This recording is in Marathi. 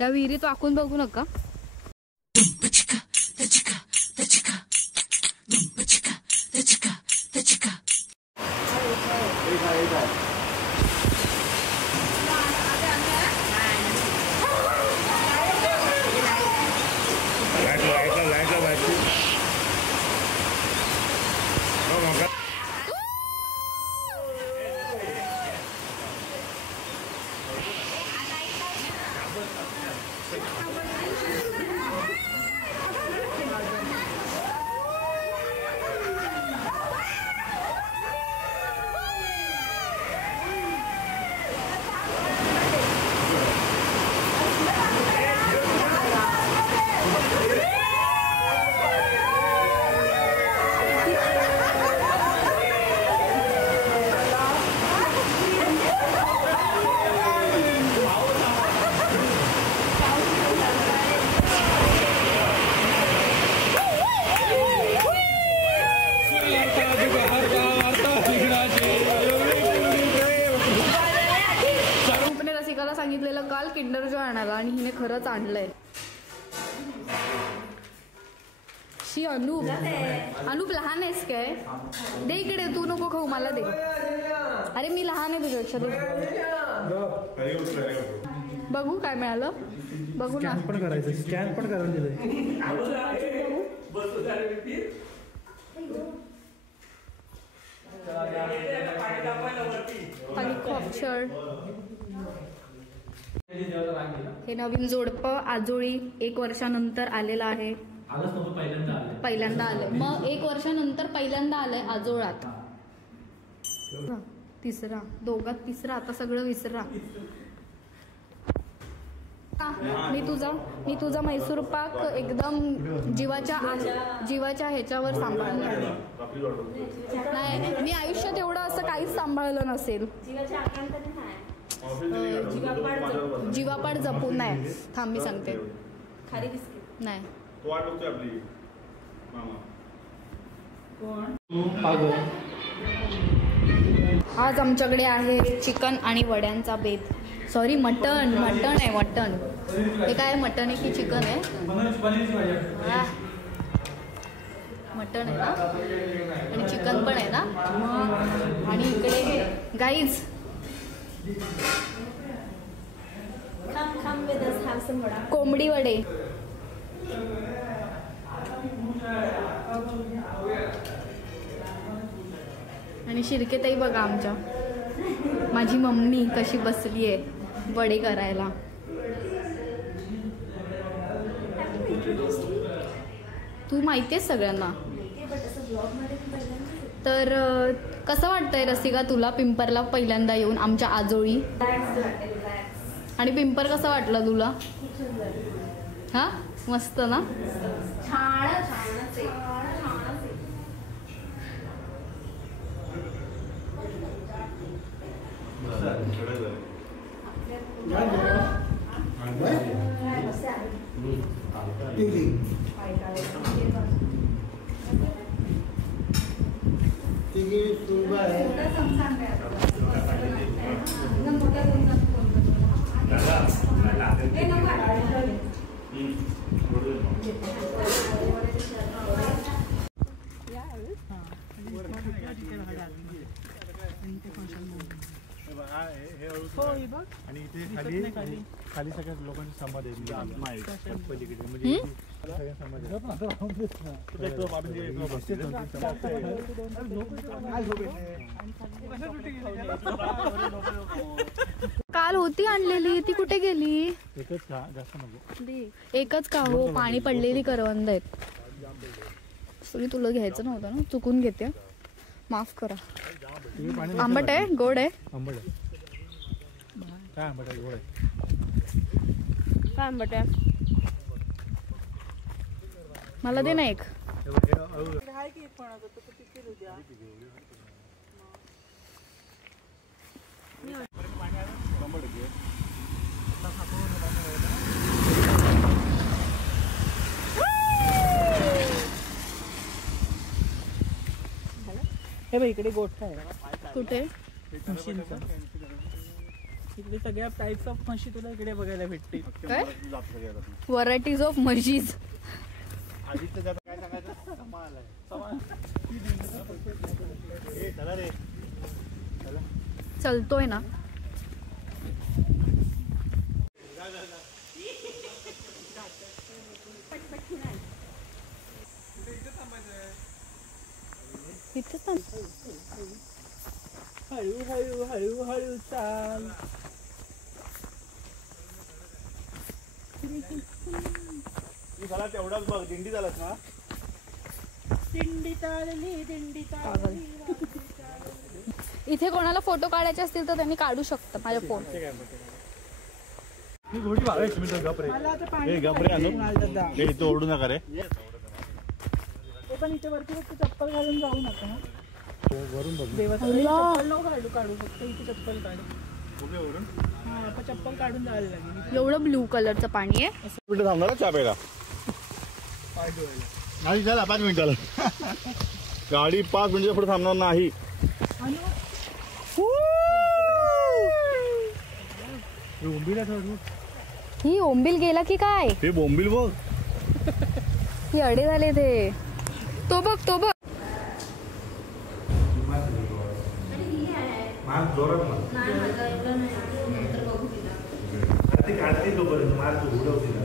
या विहिरीत वाकून बघू नका. सांगितलेलं काल किंडर जॉय आणायला आणि हिने खरंच आणलंय. शी अनूप अनूप लहान आहेस काय? दे इकडे, तू नको खाऊ, मला दे. अरे मी लहान आहे तुझ्यापेक्षा. बघू काय मिळालं, बघू ना. पण करायचं, स्कॅन पण करून दिलंय. हे नवीन जोडपं आजोळी 1 वर्षानंतर आलेलं आहे. पहिल्यांदा आलंय. मग 1 वर्षानंतर पहिल्यांदा आलंय आजोळात. तिसरा, दोघात तिसरा. आता सगळं विसरा. मी तुझा मैसूर पाक एकदम जीवाच्या ह्याच्यावर सांभाळणार नाही. मी आयुष्यात एवढं असं काहीच सांभाळलं नसेल. जीवापाड जपून नाही. थांब मी सांगते. नाही आज आमच्याकडे आहे चिकन आणि वड्यांचा बेत. सॉरी, मटण आहे. मटण हे काय, मटण आहे की चिकन आहे? मटण आहे ना, आणि चिकन पण आहे ना. आणि इकडे गाईज कोंबडी वडे. आणि शिरकेताई बघा आमच्या, माझी मम्मी कशी बसली आहे वडे करायला. तू माहितीयेस सगळ्यांना. तर कसं वाटतंय रसिका तुला पिंपरला पहिल्यांदा येऊन आमच्या आजोळी? आणि पिंपर कसं वाटलं तुला? हा मस्त ना. आणि इथे खाली सगळ्या लोकांची समाधी आहे. पलीकडे म्हणजे काल होती आणलेली, ती कुठे गेली? एकच का हो, पाणी पडलेली करवंद आहेत. सॉरी, तुला घ्यायचं नव्हतं ना, चुकून घेते, माफ करा. आंबट आहे गोड आहे? आंबट आहे. काय आंबट आहे गोड आहे? काय आंबट आहे? मला दे ना एक. हे बघ इकडे गोठा आहे. कुठे? मशीनचा. इकडे सगळ्या टाईप्स ऑफ म्हशी तुला इकडे बघायला भेटतील. काय व्हरायटीज ऑफ म्हशीज. आधीचं त्यात काय सांगायचं कमाल आहे. ए, चला रे चला. चलतोय ना. इथेच थांब. हळूहळू हळूहळू चाल. तू झाला तेवढाच बघ. दिंडी झालास ना. दिंडी चालली दिंडी चालली. इथे कोणाला फोटो काढायचे असतील तर त्यांनी काढू शकतात माझ्या फोन. ही घोडी वागायची मी तर गपरे. मला आता पाणी ए गपरे आणू. दादा. ए इथं ओढू नका रे. ते पण इथे वरती फक्त चप्पल घालून जाऊ नका. वरून बघ. देवाचं चप्पल नको काढू काढू फक्त इथे चप्पल काढू. कुठे वरून? हा आपण चप्पल काढून जायला लागेल. एवढं ब्लू कलरचं पाणी आहे. कुठे थांबणार चहा प्यायला? नाही झाला 5 मिनिटाला. गाडी 5 मिनिटाच्या पुढे थांबणार नाही. ही ओंबिल गेला की काय? हे बोंबील बघ. ही अडे झाले ते. तो बघ तो बघ. काढते तोपर्यंत मार तू उडवते ना.